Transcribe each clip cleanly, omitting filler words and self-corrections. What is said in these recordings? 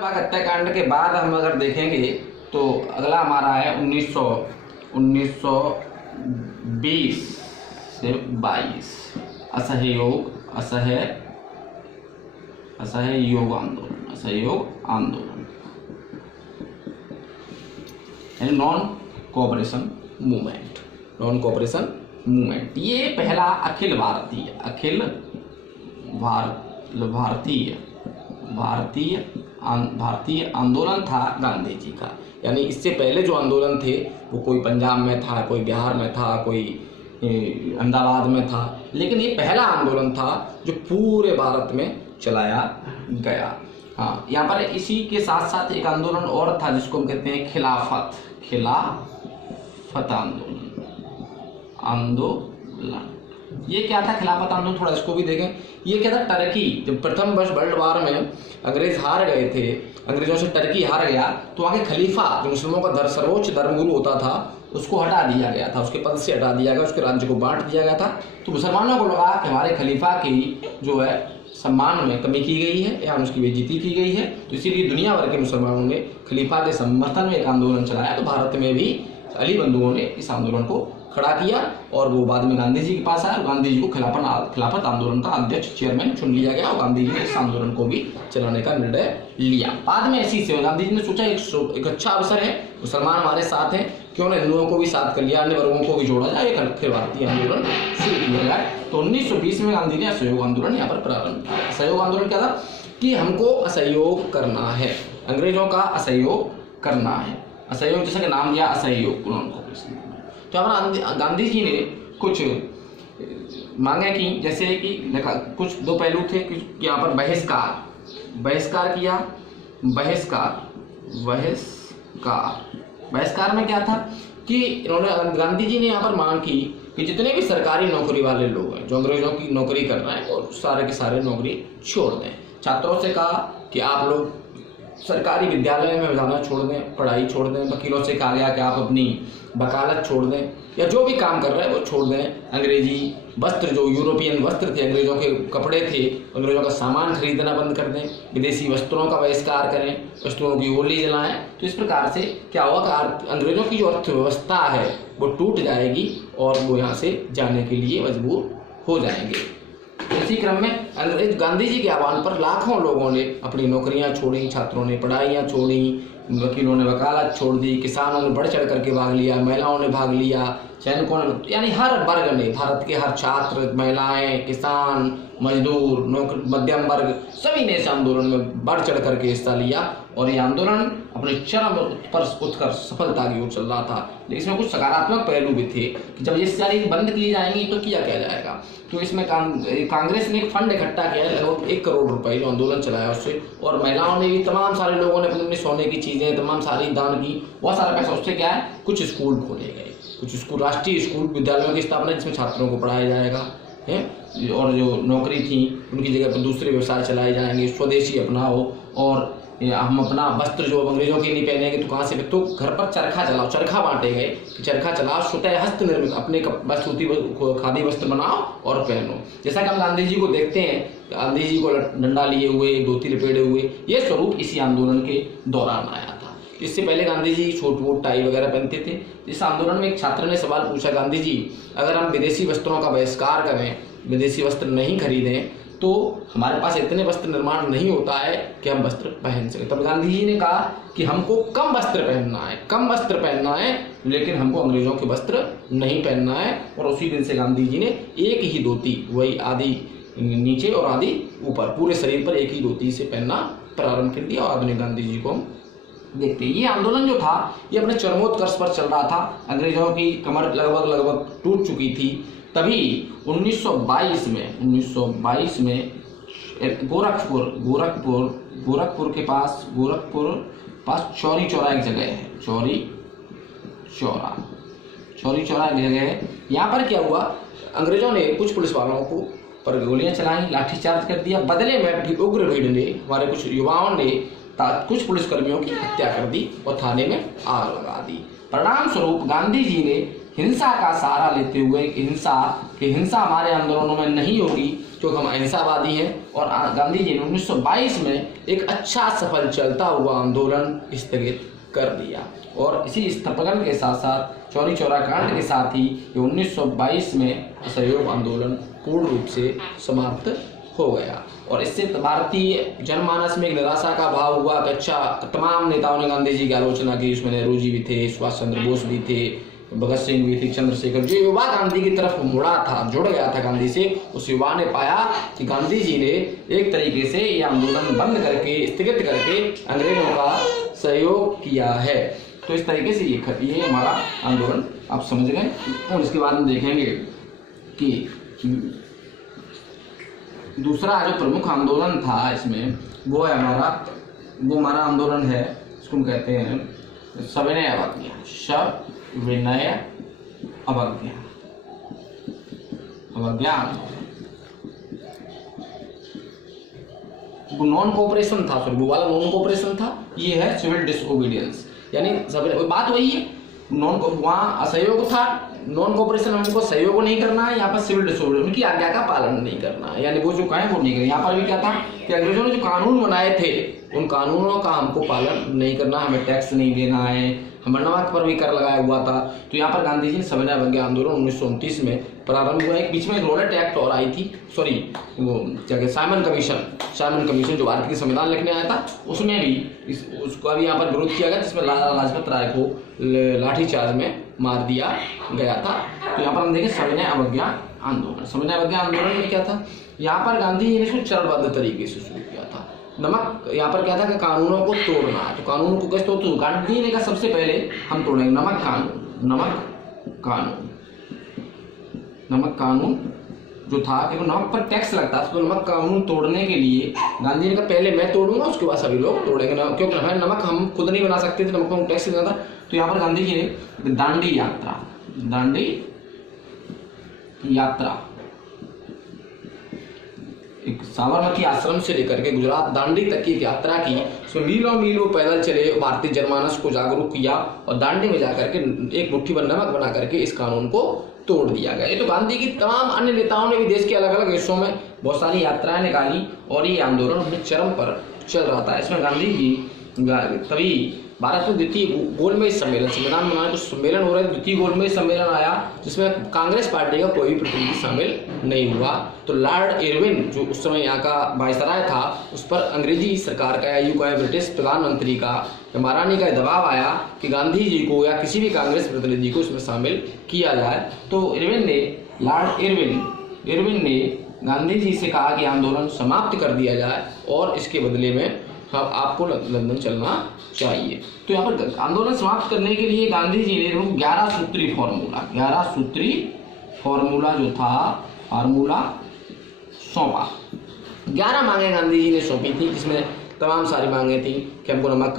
बाग हत्याकांड के बाद हम अगर देखेंगे तो अगला हमारा है 1920 से 22 असहयोग आंदोलन यानी नॉन कोऑपरेशन मूवमेंट। ये पहला अखिल भारतीय आंदोलन था गांधी जी का। यानी इससे पहले जो आंदोलन थे वो कोई पंजाब में था, कोई बिहार में था, कोई अहमदाबाद में था, लेकिन ये पहला आंदोलन था जो पूरे भारत में चलाया गया। हाँ, यहाँ पर इसी के साथ साथ एक आंदोलन और था जिसको हम कहते हैं खिलाफत आंदोलन। ये क्या था खिलाफत आंदोलन, थोड़ा इसको भी देखें। ये क्या था, टर्की जब प्रथम वर्ल्ड वार में अंग्रेज हार गए थे, अंग्रेजों से टर्की हार गया, तो वहाँ के खलीफा जो मुस्लिमों का सर्वोच्च धर्मगुरु होता था उसको हटा दिया गया था, उसके पद से हटा दिया गया, उसके राज्य को बांट दिया गया था। तो मुसलमानों को लगा कि हमारे खलीफा की जो है सम्मान में कमी की गई है या उसकी बेइज्जती की गई है, तो इसीलिए दुनिया भर के मुसलमानों ने खलीफा के समर्थन में एक आंदोलन चलाया। तो भारत में भी अली बंधुओं ने इस आंदोलन को खड़ा किया और वो बाद में गांधी जी के पास आया और गांधी जी को खिलाफत आंदोलन का अध्यक्ष चेयरमैन चुन लिया गया और गांधी जी ने इस आंदोलन को भी चलाने का निर्णय लिया। बाद में ऐसी से गांधी जी ने सोचा एक अच्छा अवसर है, मुसलमान हमारे साथ हैं, क्यों ना हिंदुओं को भी साथ कर लिया, अन्य वर्गों को भी जोड़ा जाए, एक अखिल भारतीय आंदोलन शुरू किया जाए। तो 1920 में गांधी ने असहयोग आंदोलन यहाँ पर प्रारंभ किया। असहयोग आंदोलन क्या था कि हमको असहयोग करना है, अंग्रेजों का असहयोग करना है। असहयोग जैसा कि नाम दिया असहयोग उनको। तो हमारा गांधी जी ने कुछ मांगे की, जैसे कि देखा कुछ दो पहलू थे कि यहाँ पर बहिष्कार किया। बहिष्कार में क्या था कि इन्होंने गांधी जी ने यहाँ पर मांग की कि जितने भी सरकारी नौकरी वाले लोग हैं जो अंग्रेजों की नौकरी कर रहे हैं वो सारे के सारे नौकरी छोड़ दें। छात्रों से कहा कि आप लोग सरकारी विद्यालय में जाना छोड़ दें, पढ़ाई छोड़ दें। वकीलों से कहा गया कि आप अपनी वकालत छोड़ दें या जो भी काम कर रहे हैं वो छोड़ दें। अंग्रेजी वस्त्र जो यूरोपियन वस्त्र थे, अंग्रेजों के कपड़े थे, अंग्रेजों का सामान खरीदना बंद कर दें, विदेशी वस्त्रों का बहिष्कार करें, वस्तुओं की होली जलाएं। तो इस प्रकार से क्या हुआ कि अंग्रेजों की जो अर्थव्यवस्था है वो टूट जाएगी और वो यहाँ से जाने के लिए मजबूर हो जाएंगे। इसी क्रम में अंग्रेज गांधी जी के आह्वान पर लाखों लोगों ने अपनी नौकरियां छोड़ी, छात्रों ने पढ़ाइयां छोड़ी, वकीलों ने वकालत छोड़ दी, किसानों ने बढ़ चढ़ करके भाग लिया, महिलाओं ने भाग लिया, सैनिकों ने, यानी हर वर्ग ने, भारत के हर छात्र, महिलाएं, किसान, मजदूर, मध्यम वर्ग सभी ने इस आंदोलन में बढ़ चढ़ करके हिस्सा लिया और ये आंदोलन अपने चरम पर उत्कर्ष सफलता की ओर चल रहा था। लेकिन इसमें कुछ सकारात्मक पहलू भी थे कि जब ये सारी बंद की जाएंगी तो किया जाएगा। तो इसमें कांग्रेस ने एक फंड इकट्ठा किया लगभग 1 करोड़ रुपए जो आंदोलन चलाया उससे, और महिलाओं ने भी, तमाम सारे लोगों ने अपनी सोने की चीज़ें तमाम सारी दान की, बहुत सारा पैसा। उससे क्या है, कुछ स्कूल खोले गए, कुछ स्कूल, राष्ट्रीय स्कूल विद्यालयों की स्थापना जिसमें छात्रों को पढ़ाया जाएगा है, और जो नौकरी थी उनकी जगह पर दूसरे व्यवसाय चलाए जाएंगे, स्वदेशी अपनाओ, और हम अपना वस्त्र जो अंग्रेजों के नहीं पहनेंगे तो कहाँ से, तो घर पर चरखा चलाओ, चरखा बांटे गए, चरखा चलाओ, स्वतः हस्त निर्मित अपने सूती खादी वस्त्र बनाओ और पहनो। जैसा कि हम गांधी जी को देखते हैं, गांधी जी को डंडा लिए हुए, धोती लपेटे हुए, ये स्वरूप इसी आंदोलन के दौरान आया था। इससे पहले गांधी जी छोट मोट टाई वगैरह पहनते थे। इस आंदोलन में एक छात्र ने सवाल पूछा, गांधी जी अगर हम विदेशी वस्त्रों का बहिष्कार करें, विदेशी वस्त्र नहीं खरीदें, तो हमारे पास इतने वस्त्र निर्माण नहीं होता है कि हम वस्त्र पहन सकें। तब गांधी जी ने कहा कि हमको कम वस्त्र पहनना है, लेकिन हमको अंग्रेजों के वस्त्र नहीं पहनना है। और उसी दिन से गांधी जी ने एक ही धोती, वही आधी नीचे और आधी ऊपर, पूरे शरीर पर एक ही धोती से पहनना प्रारंभ कर दिया। और आधुनिक गांधी जी को हम देखते हैं। ये आंदोलन जो था ये अपने चरमोत्कर्ष पर चल रहा था, अंग्रेजों की कमर लगभग टूट चुकी थी। तभी 1922 में गोरखपुर के पास चौरी चौरा एक जगह है, चौरी चौरा एक जगह है। यहाँ पर क्या हुआ, अंग्रेजों ने कुछ पुलिस वालों को पर गोलियां चलाई, लाठीचार्ज कर दिया। बदले में उग्र भीड़ ने, हमारे कुछ युवाओं ने कुछ पुलिसकर्मियों की हत्या कर दी और थाने में आग लगा दी। परिणाम स्वरूप गांधी जी ने हिंसा का सहारा लेते हुए हिंसा हमारे आंदोलनों में नहीं होगी, क्योंकि हम अहिंसावादी हैं। और गांधी जी ने 1922 में एक अच्छा सफल चलता हुआ आंदोलन स्थगित कर दिया। और इसी स्थगन के साथ साथ चौरी चौरा कांड के साथ ही 1922 में असहयोग आंदोलन पूर्ण रूप से समाप्त हो गया। और इससे भारतीय जनमानस में एक निराशा का भाव हुआ कि अच्छा, तमाम नेताओं ने गांधी जी की आलोचना की, उसमें नेहरू जी भी थे, सुभाष चंद्र बोस भी थे, भगत सिंह भी थे, चंद्रशेखर। जो युवा गांधी की तरफ मुड़ा था, जुड़ गया था गांधी से, उस युवा ने पाया कि गांधी जी ने एक तरीके से ये आंदोलन बंद करके, स्थगित करके अंग्रेजों का सहयोग किया है। तो इस तरीके से ये हमारा आंदोलन आप समझ गए। और इसके बाद हम देखेंगे कि दूसरा जो प्रमुख आंदोलन था इसमें वो हमारा आंदोलन है, इसको हम कहते हैं सविनय अवज्ञा। सविनय अवज्ञा वो नॉन कोऑपरेशन था, वो वाला नॉन कोऑपरेशन था, ये है सिविल डिसओबीडियंस। यानी बात वही है, वहाँ असहयोग था, नॉन कोऑपरेशन, हमको सहयोग नहीं करना है, यहाँ पर सिविल डिसऑबीडियंस, उनकी आज्ञा का पालन नहीं करना है, यानी वो जो कहें वो नहीं करें। यहाँ पर भी क्या था कि अंग्रेजों ने जो कानून बनाए थे उन कानूनों का हमको पालन नहीं करना, हमें टैक्स नहीं देना है, हमारे नमक पर भी कर लगाया हुआ था। तो यहाँ पर गांधी जी ने सविनय अवज्ञा आंदोलन 1929 में प्रारंभ हुआ। एक बीच में रॉलेट एक्ट और आई थी, वो क्या कहते साइमन कमीशन जो भारत के संविधान लिखने आया था, उसमें भी उसका भी यहाँ पर विरोध किया गया, जिसमें लाला लाजपत राय को लाठीचार्ज में मार दिया गया था। तो यहाँ पर हम देखें सविनय अवज्ञा आंदोलन। सविनय अवज्ञा आंदोलन में क्या था, यहाँ पर गांधी जी ने इसको चरणबद्ध तरीके से शुरू किया था। नमक, यहाँ पर क्या था कि कानूनों को तोड़ना, तो कानून को कैसे तोड़, गांधी जी ने कहा सबसे पहले हम तोड़ेंगे नमक कानून जो था कि नमक पर टैक्स लगता था, तो नमक कानून तोड़ने के लिए गांधी ने कहा पहले मैं तोड़ूंगा, उसके बाद सभी लोग तोड़ेंगे, क्योंकि नमक हम खुद नहीं बना सकते थे, नमक पर टैक्स लगता था। तो यहाँ पर गांधी जी ने दांडी यात्रा एक साबरमती आश्रम से लेकर के गुजरात दांडी तक की यात्रा की, उसमें मीलों मीलों पैदल चले, भारतीय जनमानस को जागरूक किया और दांडी में जाकर के एक मुट्ठी भर नमक बना करके इस कानून को तोड़ दिया गया। ये तो गांधी की तमाम अन्य नेताओं ने भी देश के अलग अलग हिस्सों में बहुत सारी यात्राएं निकाली और ये आंदोलन अपने चरम पर चल रहा था। इसमें गांधी जी तभी भारत में द्वितीय गोलमेज सम्मेलन, संविधान बनाने कुछ सम्मेलन हो रहे थे, द्वितीय गोलमेज सम्मेलन आया जिसमें कांग्रेस पार्टी का कोई भी प्रतिनिधि शामिल नहीं हुआ। तो लॉर्ड इरविन जो उस समय यहाँ का वायसराय था, उस पर अंग्रेजी सरकार का या यूं कहें ब्रिटिश प्रधानमंत्री का या महारानी का दबाव आया कि गांधी जी को या किसी भी कांग्रेस प्रतिनिधि को इसमें शामिल किया जाए। तो लॉर्ड इरविन ने गांधी जी से कहा कि आंदोलन समाप्त कर दिया जाए और इसके बदले में आपको लंदन चलना चाहिए। तो यहाँ पर आंदोलन समाप्त करने के लिए गांधी जी ने 11 सूत्री फॉर्मूला जो था फार्मूला सौंपा। 11 मांगे गांधी जी ने सौंपी थी, जिसमें तमाम सारी मांगे थी कि हमको नमक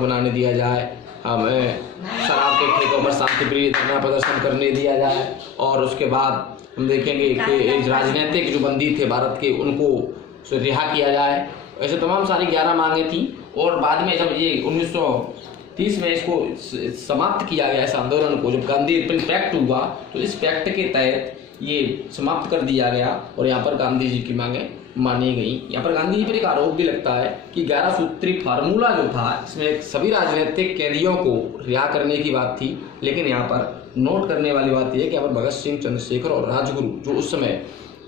बनाने दिया जाए, हमें शराब के ठेकों पर शांतिप्रिय धरना प्रदर्शन करने दिया जाए, और उसके बाद हम देखेंगे कि राजनीतिक जो बंदी थे भारत के उनको रिहा किया जाए। ऐसे तमाम सारी 11 मांगे थी। और बाद में जब ये 1930 में इसको समाप्त किया गया इस आंदोलन को, जब गांधी इरविन पैक्ट हुआ तो इस पैक्ट के तहत ये समाप्त कर दिया गया और यहाँ पर गांधी जी की मांगे मानी गई। यहाँ पर गांधी जी पर एक आरोप भी लगता है कि 11 सूत्री फार्मूला जो था इसमें सभी राजनीतिक कैदियों को रिहा करने की बात थी, लेकिन यहाँ पर नोट करने वाली बात यह है कि यहाँ पर भगत सिंह, चंद्रशेखर और राजगुरु जो उस समय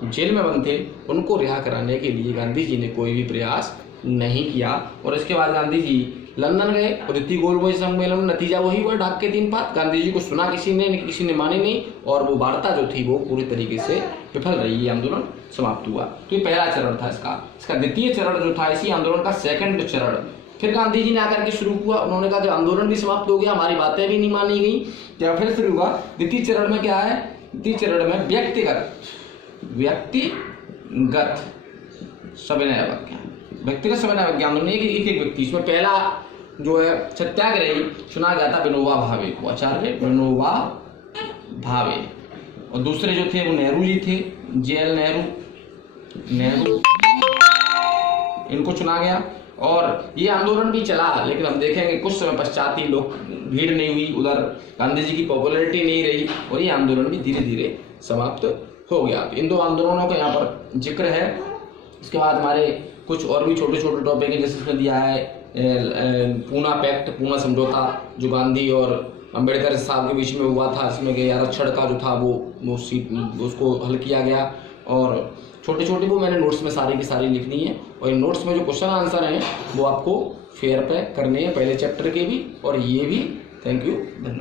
जेल में बंद थे उनको रिहा कराने के लिए गांधी जी ने कोई भी प्रयास नहीं किया। और इसके बाद गांधी जी लंदन गए और द्वितीय गोलमेज सम्मेलन में नतीजा वही हुआ, ढाक के दिन बाद गांधी जी को सुना किसी ने मानी नहीं, और वो वार्ता जो थी वो पूरी तरीके से विफल रही, ये आंदोलन समाप्त हुआ। तो ये पहला चरण था इसका द्वितीय चरण जो था इसी आंदोलन का सेकंड चरण फिर गांधी जी ने आकर के शुरू हुआ। उन्होंने कहा जब आंदोलन भी समाप्त हो गया, हमारी बातें भी नहीं मानी गई, क्या फिर शुरू हुआ द्वितीय चरण में। क्या है द्वितीय चरण में? व्यक्तिगत सविनय अवज्ञा, व्यक्तिगत सविनय अवज्ञा आंदोलन। एक व्यक्ति, इसमें पहला जो है सत्याग्रही चुना गया था विनोबा भावे को, आचार्य विनोबा भावे, और दूसरे जो थे वो नेहरू जी थे, जेएल नेहरू इनको चुना गया। और ये आंदोलन भी चला, लेकिन हम देखेंगे कुछ समय पश्चात ही लोग भीड़ नहीं हुई, उधर गांधी जी की पॉपुलैरिटी नहीं रही और ये आंदोलन भी धीरे धीरे समाप्त हो गया। तो इन दो आंदोलनों का यहाँ पर जिक्र है। इसके बाद हमारे कुछ और भी छोटे छोटे टॉपिक है, जैसे इसमें दिया है पूना पैक्ट, पूना समझौता, जो गांधी और अम्बेडकर साहब के बीच में हुआ था, इसमें कि आरक्षण का जो था वो सीट उसको हल किया गया। और छोटे छोटे वो मैंने नोट्स में सारी की सारी लिखनी है, और इन नोट्स में जो क्वेश्चन आंसर हैं वो आपको फेयर पे करने हैं, पहले चैप्टर के भी और ये भी। थैंक यू, धन्यवाद।